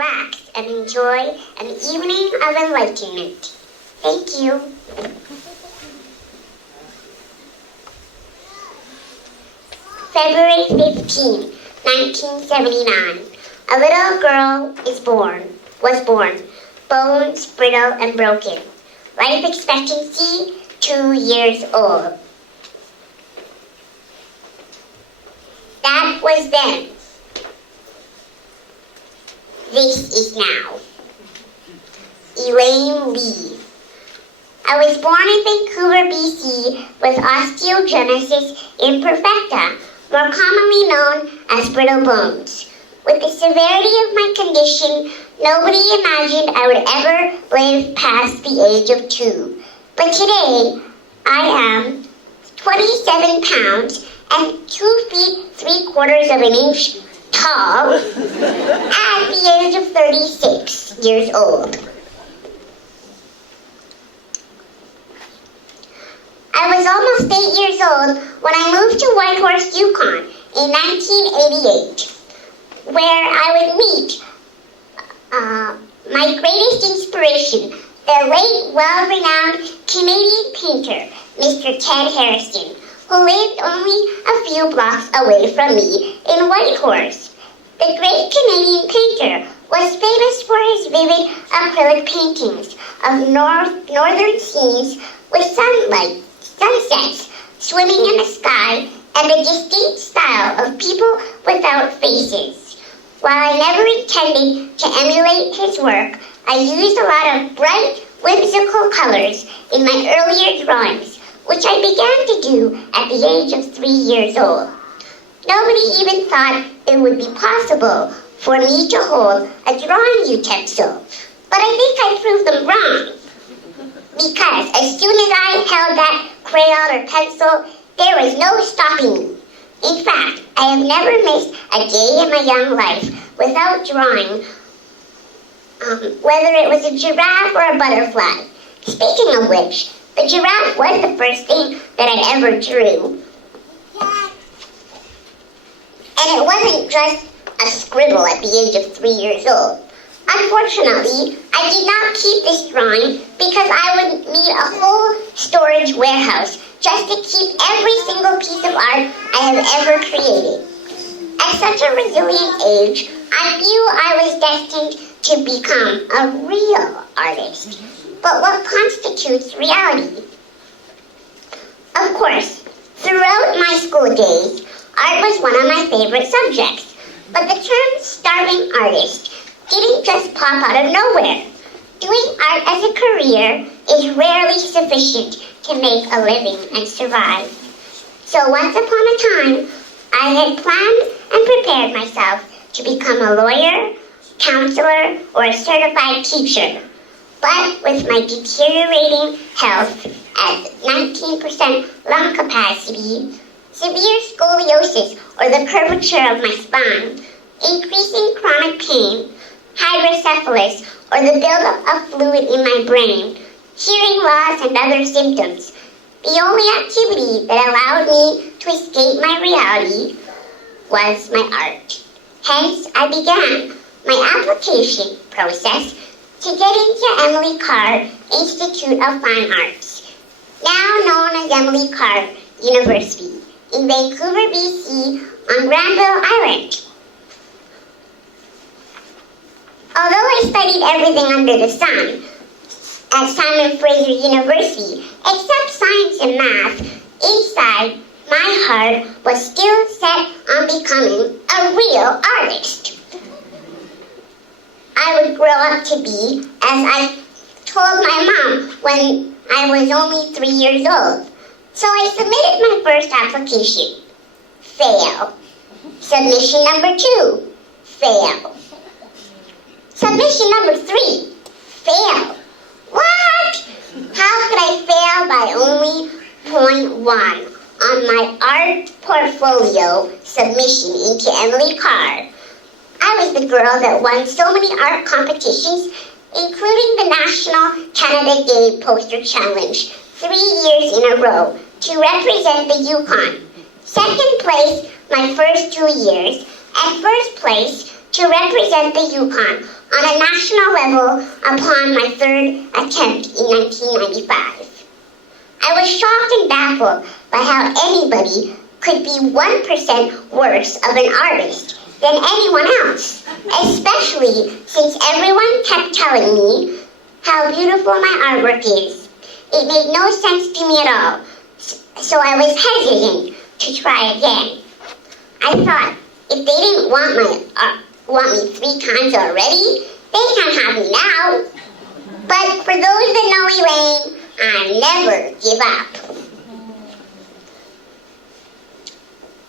relax and enjoy an evening of enlightenment. Thank you. February 15, 1979. A little girl was born, bones brittle and broken. Life expectancy, 2 years old. That was then. This is now. ELAINE Lee. I was born in Vancouver, BC with Osteogenesis Imperfecta, more commonly known as Brittle Bones. With the severity of my condition, nobody imagined I would ever live past the age of 2. But today, I am 27 pounds and 2 feet 3/4 of an inch tall at the age of 36 years old. I was almost 8 years old when I moved to Whitehorse, Yukon in 1988, where I would meet my greatest inspiration, the late, well-renowned Canadian painter, Mr. Ted Harrison, who lived only a few blocks away from me in Whitehorse. The great Canadian painter was famous for his vivid acrylic paintings of northern scenes with sunlight, sunsets, swimming in the sky, and a distinct style of people without faces. While I never intended to emulate his work, I used a lot of bright, whimsical colors in my earlier drawings, which I began to do at the age of 3 years old. Nobody even thought it would be possible for me to hold a drawing utensil, but I think I proved them wrong. Because as soon as I held that crayon or pencil, there was no stopping me. In fact, I have never missed a day in my young life without drawing, whether it was a giraffe or a butterfly. Speaking of which, the giraffe was the first thing that I ever drew. And it wasn't just a scribble at the age of 3 years old. Unfortunately, I did not keep this drawing because I would need a whole storage warehouse just to keep every single piece of art I have ever created. At such a resilient age, I knew I was destined to become a real artist. But what constitutes reality? Of course, throughout my school days, art was one of my favorite subjects. But the term starving artist didn't just pop out of nowhere. Doing art as a career is rarely sufficient to make a living and survive. So once upon a time, I had planned and prepared myself to become a lawyer, counselor, or a certified teacher. But with my deteriorating health at 19% lung capacity, severe scoliosis or the curvature of my spine, increasing chronic pain, hydrocephalus or the buildup of fluid in my brain, hearing loss and other symptoms, the only activity that allowed me to escape my reality was my art. Hence, I began my application process to get into Emily Carr Institute of Fine Arts, now known as Emily Carr University, in Vancouver, BC, on Granville Island. Although I studied everything under the sun at Simon Fraser University, except science and math, inside my heart was still set on becoming a real artist. I would grow up to be, as I told my mom when I was only 3 years old. So I submitted my first application. Fail. Submission number 2. Fail. Submission number 3. Fail. What? How could I fail by only 0.1 on my art portfolio submission into Emily Carr? I was the girl that won so many art competitions, including the National Canada Day Poster Challenge, 3 years in a row, to represent the Yukon. Second place my first 2 years, and first place to represent the Yukon on a national level upon my third attempt in 1995. I was shocked and baffled by how anybody could be 1% worse of an artist than anyone else, especially since everyone kept telling me how beautiful my artwork is. It made no sense to me at all, so I was hesitant to try again. I thought, if they didn't want me 3 times already, they can't have me now. But for those that know Elaine, I never give up.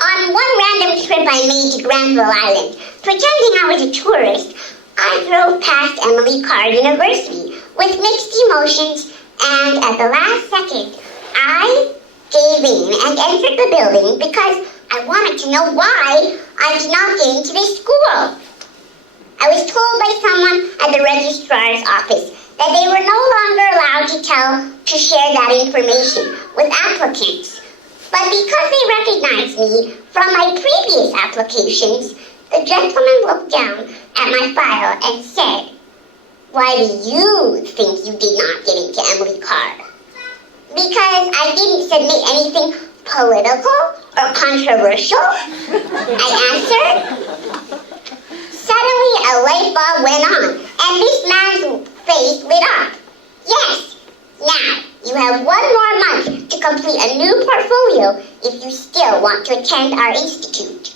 On one random trip I made to Granville Island, pretending I was a tourist, I drove past Emily Carr University with mixed emotions, and at the last second, I gave in and entered the building because I wanted to know why I did not get into this school. I was told by someone at the registrar's office that they were no longer allowed to share that information with applicants. But because they recognized me from my previous applications, the gentleman looked down at my file and said, "Why do you think you did not get into Emily Carr?" Because I didn't submit anything political or controversial, I answered. Suddenly a light bulb went on, and this man's face lit up. "Yes, now you have 1 more month to complete a new portfolio if you still want to attend our institute."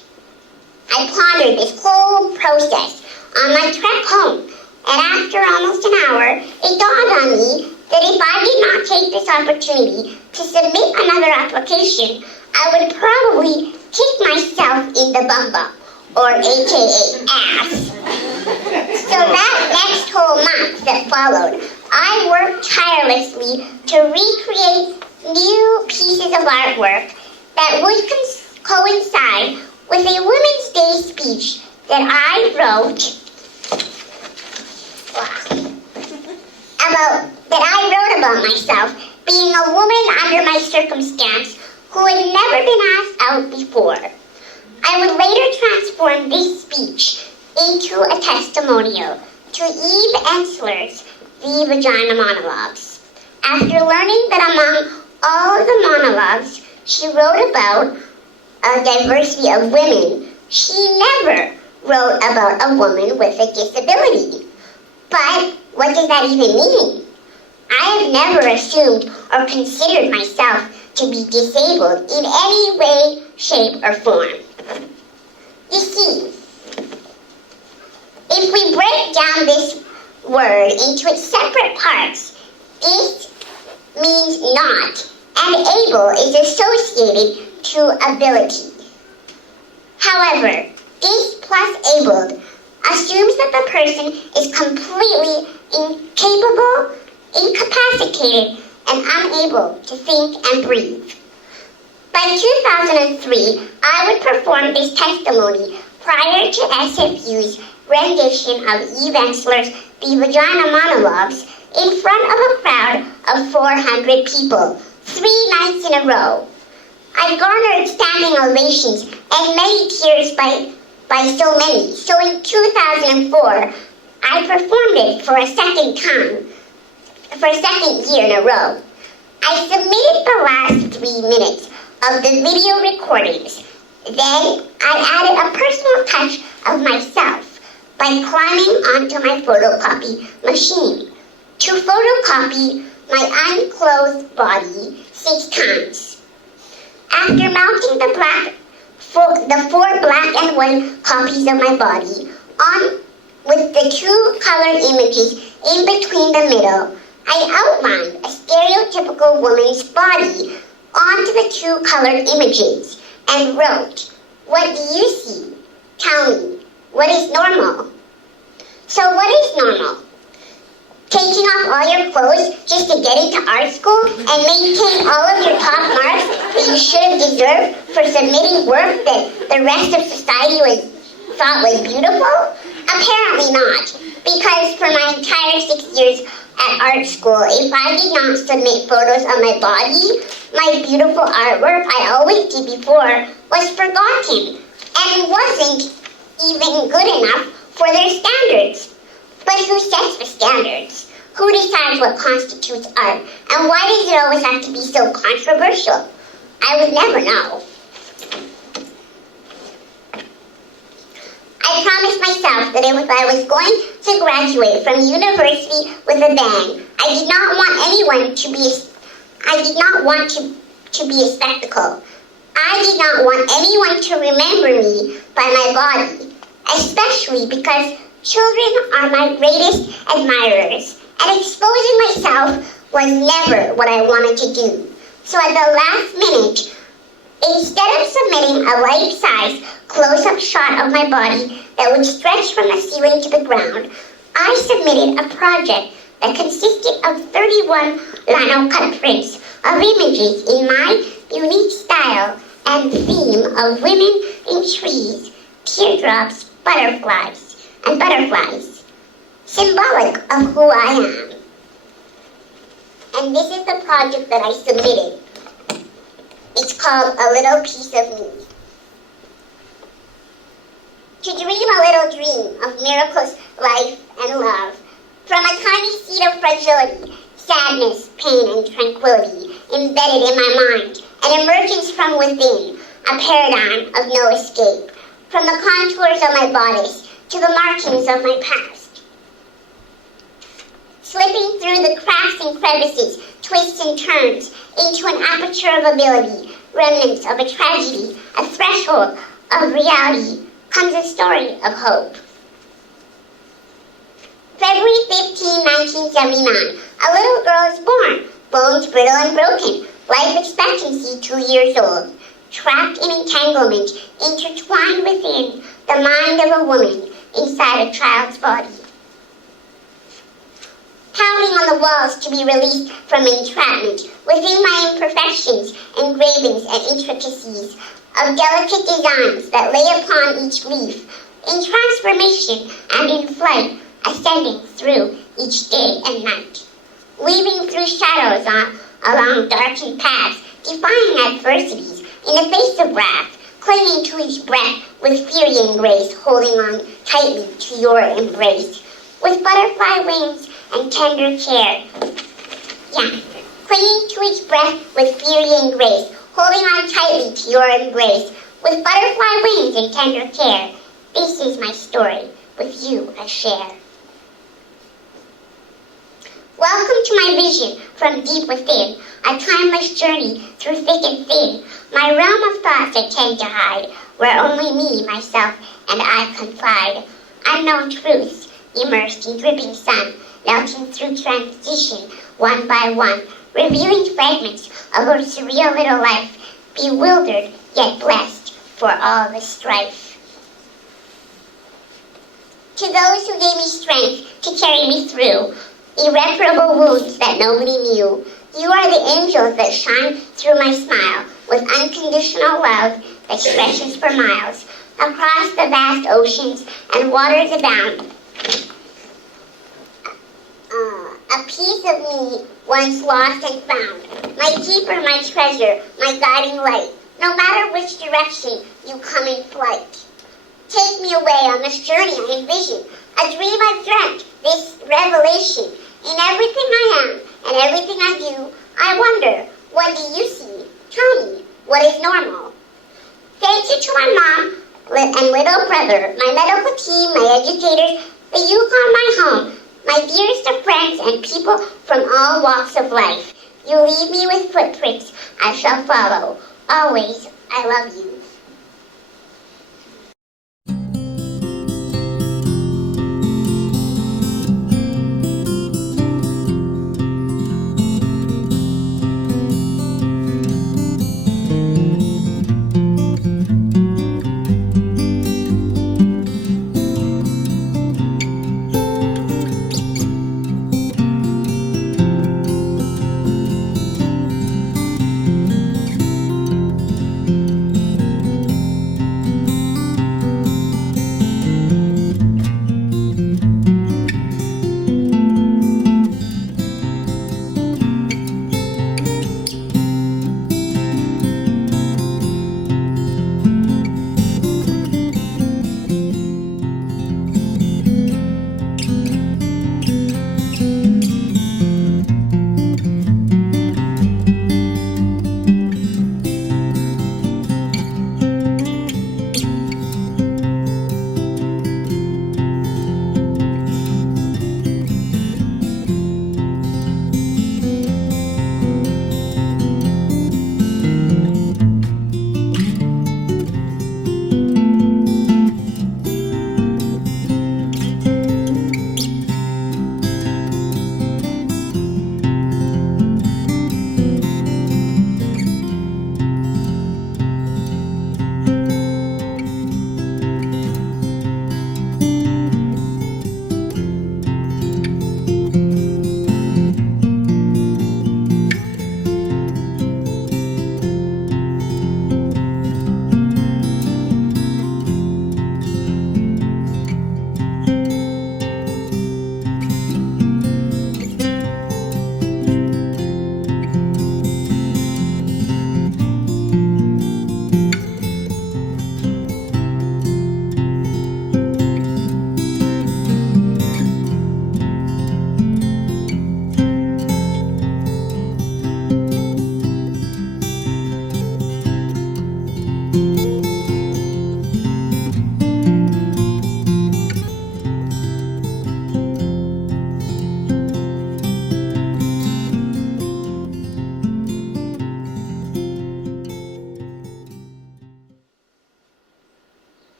I pondered this whole process on my trek home, and after almost an hour, it dawned on me that if I did not take this opportunity to submit another application, I would probably kick myself in the bum, or AKA ass. So that next whole month that followed, I worked tirelessly to recreate new pieces of artwork that would coincide with a Women's Day speech that I wrote about myself being a woman under my circumstance who had never been asked out before. I would later transform this speech into a testimonial to Eve Ensler's The Vagina Monologues. After learning that among all of the monologues she wrote about a diversity of women, she never wrote about a woman with a disability. But what does that even mean? I have never assumed or considered myself to be disabled in any way, shape, or form. You see, if we break down this word into its separate parts, this means not, and able is associated to ability. However, this plus abled assumes that the person is completely incapable, incapacitated, and unable to think and breathe. By 2003, I would perform this testimony prior to SFU's rendition of Eve Ensler's The Vagina Monologues in front of a crowd of 400 people, 3 nights in a row. I garnered standing ovations and many tears by so many. So in 2004, I performed it for a second year in a row. I submitted the last 3 minutes of the video recordings. Then I added a personal touch of myself by climbing onto my photocopy machine to photocopy my unclothed body 6 times. After mounting the 4 black and white copies of my body on with the 2 colored images in between the middle, I outlined a stereotypical woman's body onto the 2 colored images and wrote, "What do you see? Tell me, what is normal?" So what is normal? Taking off all your clothes just to get into art school and maintain all of your top marks that you should have deserved for submitting work that the rest of society thought was beautiful? Apparently not, because for my entire 6 years at art school, if I did not submit photos of my body, my beautiful artwork I always did before was forgotten and wasn't even good enough for their standards. But who sets the standards? Who decides what constitutes art? And why does it always have to be so controversial? I would never know. I promised myself that if I was going to graduate from university with a bang, I did not want to be a spectacle. I did not want anyone to remember me by my body, especially because children are my greatest admirers, and exposing myself was never what I wanted to do. So at the last minute, instead of submitting a life-size close-up shot of my body that would stretch from the ceiling to the ground, I submitted a project that consisted of 31 lino-cut prints of images in my unique style and theme of women in trees, teardrops, butterflies, symbolic of who I am. And this is the project that I submitted. It's called A Little Piece of Me. To dream a little dream of miracles, life, and love, from a tiny seed of fragility, sadness, pain, and tranquility embedded in my mind, an emergence from within, a paradigm of no escape, from the contours of my bodice to the markings of my past. Slipping through the cracks and crevices, twists and turns, into an aperture of ability, remnants of a tragedy, a threshold of reality, comes a story of hope. February 15, 1979, a little girl is born, bones brittle and broken, life expectancy 2 years old, trapped in entanglement, intertwined within the mind of a woman inside a child's body. Pounding on the walls to be released from entrapment, within my imperfections, engravings, and intricacies of delicate designs that lay upon each leaf, in transformation and in flight, ascending through each day and night, weaving through shadows along darkened paths, defying adversities in the face of wrath, clinging to each breath with fury and grace, holding on tightly to your embrace, with butterfly wings and tender care. Clinging to each breath with fury and grace, holding on tightly to your embrace, with butterfly wings and tender care. This is my story, with you I share. Welcome to my vision from deep within, a timeless journey through thick and thin, my realm of thoughts I tend to hide, where only me, myself, and I confide. Unknown truths, immersed in dripping sun, melting through transition, one by one, revealing fragments of a surreal little life, bewildered yet blessed for all the strife. To those who gave me strength to carry me through irreparable wounds that nobody knew, you are the angels that shine through my smile with unconditional love that stretches for miles across the vast oceans and waters abound. A piece of me once lost and found, my keeper, my treasure, my guiding light, no matter which direction you come in flight. Take me away on this journey I envision, a dream I've dreamt, this revelation. In everything I am and everything I do, I wonder, what do you see? Tell me, what is normal? Thank you to my mom and little brother, my medical team, my educators, the Yukon, my home, my dearest of friends and people from all walks of life. You leave me with footprints I shall follow. Always, I love you.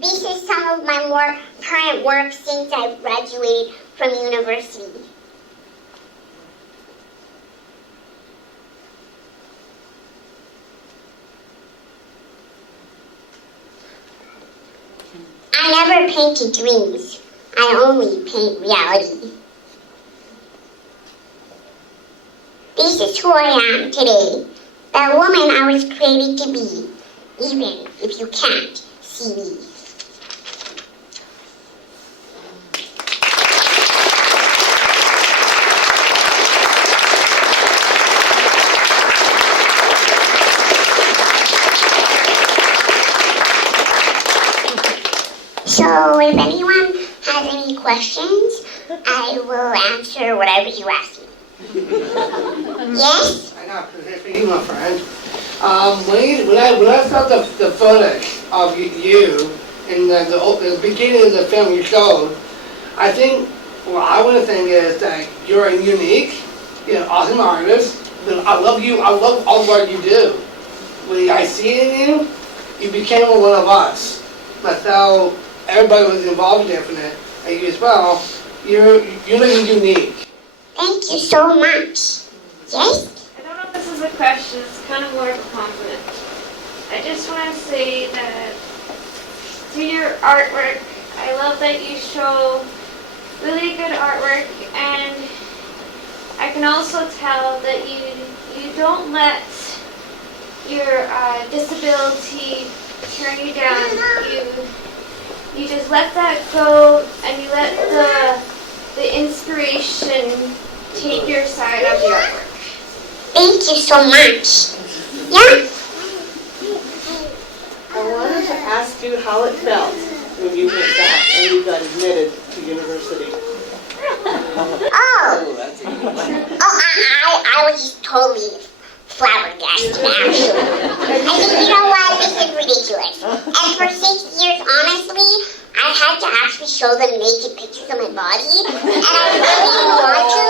this is some of my more current work since I've graduated from university. I never painted dreams. I only paint reality. This is who I am today, the woman I was created to be, even if you can't see me. So if anyone has any questions, I will answer whatever you ask me. Yes? I got you, my friend. When I saw the footage of you in the beginning of the film you showed, I think what I want to think is that you're a unique, awesome artist. I love you. I love all what you do. When I see it in you, you became one of us. But though everybody was involved in it, and you as well, you're unique. Thank you so much. Yes? I don't know if this is a question, it's kind of more of a compliment. I just want to say that through your artwork, I love that you show really good artwork, and I can also tell that you don't let your disability turn you down. You just let that go, and you let the inspiration take your side of your artwork. Thank you so much. Yeah? I wanted to ask you how it felt when you went back and you got admitted to university. I was just totally flabbergasted, actually. I think, you know what, this is ridiculous. And for 6 years, honestly, I had to actually show them naked pictures of my body, and I really didn't want to.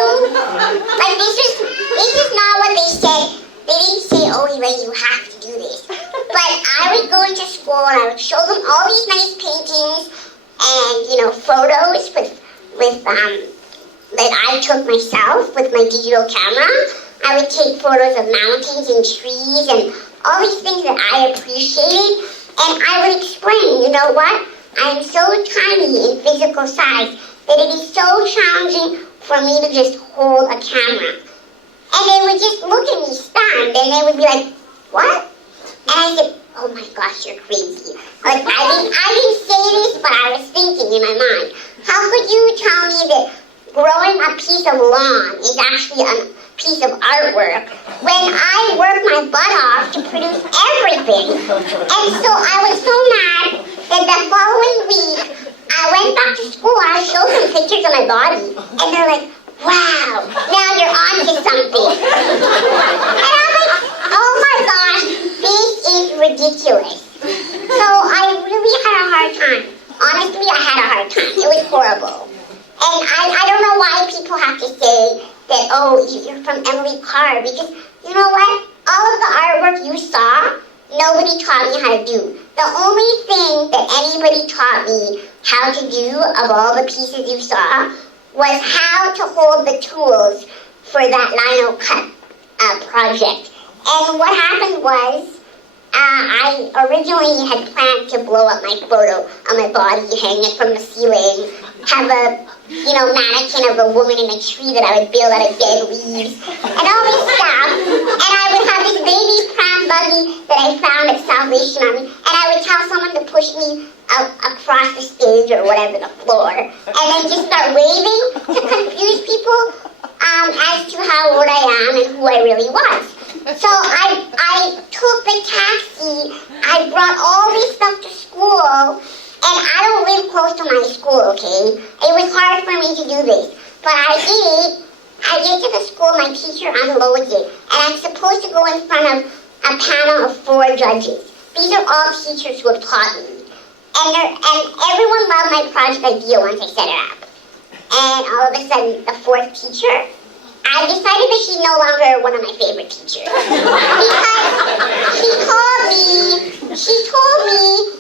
Like, this is not what they said. They didn't say, oh, Elaine, you have to do this. But I would go into school, and I would show them all these nice paintings and, photos that I took myself with my digital camera. I would take photos of mountains and trees and all these things that I appreciated, and I would explain, you know what? I am so tiny in physical size that it is so challenging for me to just hold a camera. And they would just look at me stunned, and they would be like, what? And I said, oh my gosh, you're crazy. Like, I didn't say this, but I was thinking in my mind, how could you tell me that growing a piece of lawn is actually a piece of artwork when I worked my butt off to produce everything? And so I was so mad that the following week, I went back to school and I showed them pictures of my body, and they're like, wow, now you're onto something. And I'm like, oh my gosh, this is ridiculous. So I really had a hard time. Honestly, I had a hard time. It was horrible. And I don't know why people have to say that, oh, you're from Emily Carr, because you know what? All of the artwork you saw, nobody taught me how to do. The only thing that anybody taught me how to do of all the pieces you saw was how to hold the tools for that lino cut project. And what happened was, I originally had planned to blow up my photo on my body, hang it from the ceiling, have a mannequin of a woman in a tree that I would build out of dead leaves, and all this stuff. And I would have this baby pram buggy that I found at Salvation Army, and I would tell someone to push me across the stage or whatever, the floor, and then just start waving to confuse people as to how old I am and who I really was. So I took the taxi, I brought all this stuff to school, and I don't live close to my school, okay? It was hard for me to do this, but I did it. I get to the school, my teacher unloads it, and I'm supposed to go in front of a panel of 4 judges. These are all teachers who have taught me. And everyone loved my project idea once I set it up. And all of a sudden, the 4th teacher, I decided that she's no longer one of my favorite teachers. Because she told me,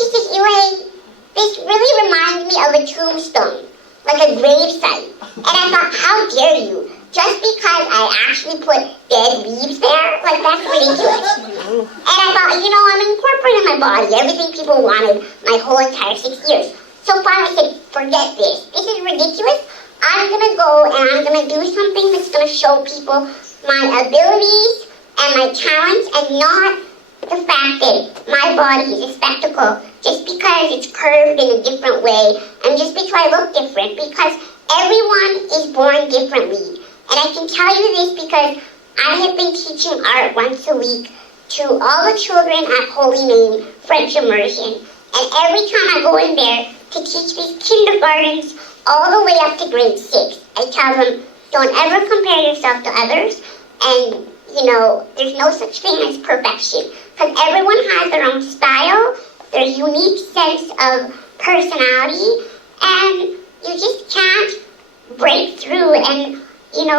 she says, Elaine, this really reminds me of a tombstone, like a grave site. And I thought, how dare you? Just because I actually put dead leaves there? Like, that's ridiculous. And I thought, I'm incorporating my body, everything people wanted my whole entire 6 years. So finally I said, forget this. This is ridiculous. I'm going to go and I'm going to do something that's going to show people my abilities and my talents and not the fact that my body is a spectacle just because it's curved in a different way and just because I look different, because everyone is born differently. And I can tell you this because I have been teaching art once a week to all the children at Holy Name French immersion. And every time I go in there to teach these kindergartens all the way up to grade 6, I tell them, don't ever compare yourself to others. And, there's no such thing as perfection. Because everyone has their own style, their unique sense of personality, and you just can't break through and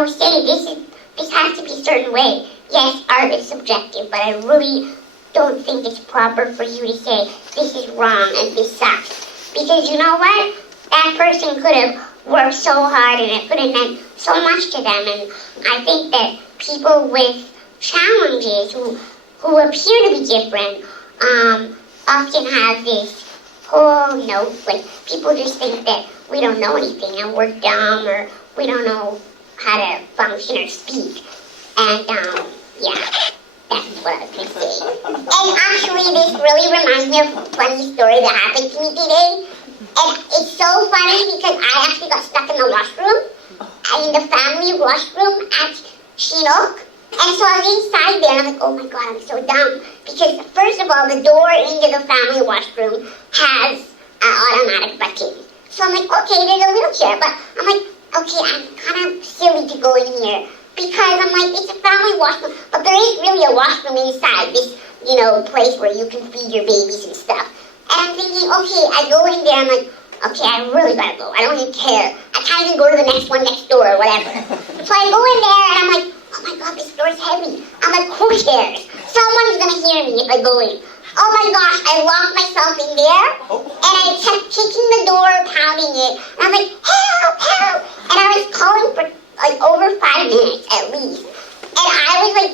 say this has to be a certain way. Yes, art is subjective, but I really don't think it's proper for you to say this is wrong and this sucks. Because you know what? That person could have worked so hard and it could have meant so much to them. And I think that people with challenges who appear to be different often have this whole like people just think that we don't know anything and we're dumb or we don't know how to function or speak. And that's what I was going to say. And actually this really reminds me of a funny story that happened to me today. And it's so funny because I actually got stuck in the washroom, in the family washroom at Keynote. And so I was inside there and I'm like, oh my God, I'm so dumb. Because first of all, the door into the family washroom has an automatic button. So I'm like, okay, there's a wheelchair. But I'm like, okay, I'm kind of silly to go in here. Because I'm like, it's a family washroom. But there is really a washroom inside this, place where you can feed your babies and stuff. And I'm thinking, okay, I go in there, I'm like, okay, I really gotta go. I don't even care. I can't even go to the next one next door or whatever. So I go in there and I'm like, oh my God, this door's heavy. I'm like, who cares? Someone's gonna hear me if I go in. Oh my gosh, I locked myself in there and I kept kicking the door, pounding it. And I'm like, help, help. And I was calling for like over 5 minutes at least. And I was like,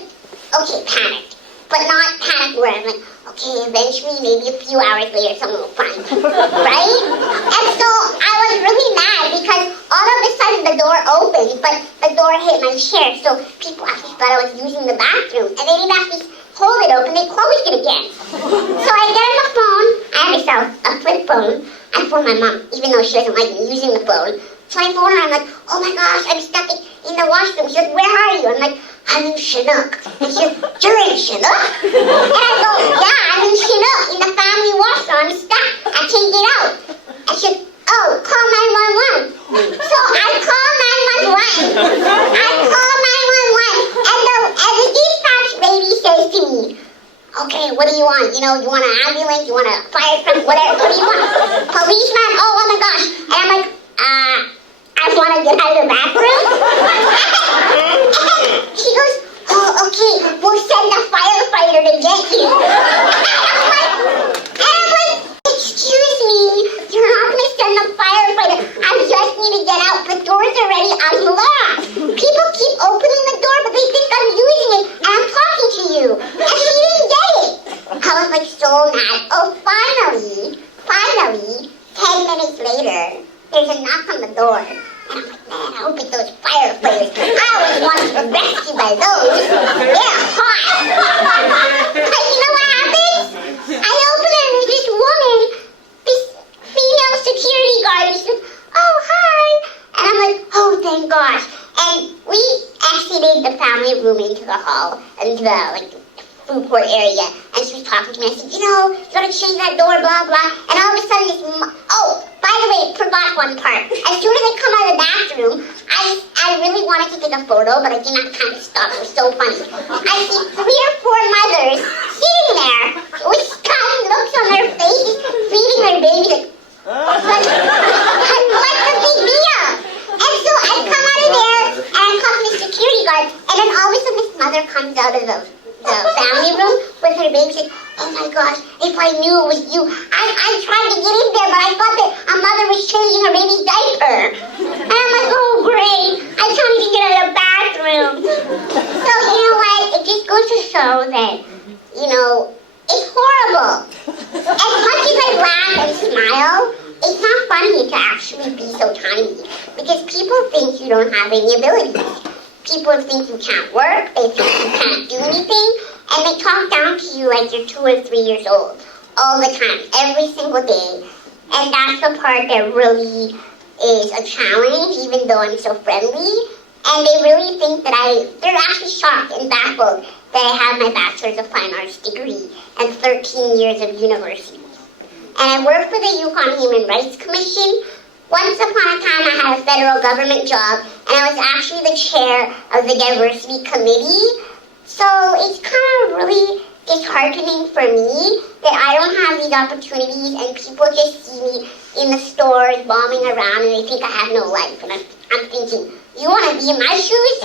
okay, panicked. But not panicked where I'm like, okay, eventually, maybe a few hours later, someone will find me, right? And so I was really mad because all of a sudden the door opened, but the door hit my chair, so people actually thought I was using the bathroom, and they didn't actually hold it open, they closed it again. So I get on the phone, I have myself a flip phone, I phone my mom, even though she doesn't like me using the phone. So I phone her, I'm like, oh my gosh, I'm stuck in the washroom. She's like, where are you? I'm like, I'm in Chinook. And she goes, you're in Chinook? And I go, yeah, I'm in Chinook, in the family washroom. I'm stuck. I can't get out. And she goes, oh, call 911. So I call 911. I call 911. And the dispatch lady says to me, okay, what do you want? You want an ambulance? You want a fire truck? Whatever. What do you want? Policeman? Oh my gosh. And I'm like, I want to get out of the bathroom. She goes, oh, okay, we'll send a firefighter to get you. And I'm like, excuse me, you're not going to send a firefighter. I just need to get out. The door's already unlocked. People keep opening the door, but they think I'm using it, and I'm talking to you. And she didn't get it. I was like so mad. Oh, finally, 10 minutes later, there's a knock on the door. And I'm like, man, I hope it's those firefighters. I always wanted to be rescued by those. They're hot. But you know what happens? I open it and there's this woman, this female security guard. And she goes, oh, hi. And I'm like, oh, thank gosh. And we exited the family room into the hall, into the, food court area. And she was talking to me. I said, you gotta change that door, blah, blah. And all of a sudden this, by the way, forgot one part. As soon as I come out of the bathroom, I really wanted to take a photo, but I didn't have time to stop. It was so funny. I see 3 or 4 mothers sitting there with kind looks on their faces, feeding their baby like, what's the big deal? And so I come out of there, and I call the security guard, and then all of a sudden this mother comes out of the family room with her baby. She said, oh my gosh, if I knew it was you. I tried to get in there, but I thought that a mother was changing her baby's diaper. And I'm like, oh great, I can't even get out of the bathroom. So you know what, it just goes to show that, you know, it's horrible. As much as I laugh and smile, it's not funny to actually be so tiny. Because people think you don't have any abilities. People think you can't work, they think you can't do anything, and they talk down to you like you're 2 or 3 years old. All the time, every single day. And that's the part that really is a challenge, even though I'm so friendly. And they really think that they're actually shocked and baffled that I have my Bachelor of Arts degree and 13 years of university. And I work for the Yukon Human Rights Commission. Once upon a time, I had a federal government job, and I was actually the chair of the diversity committee. So it's kind of really disheartening for me that I don't have these opportunities, and people just see me in the stores bombing around, and they think I have no life. And I'm thinking, you want to be in my shoes?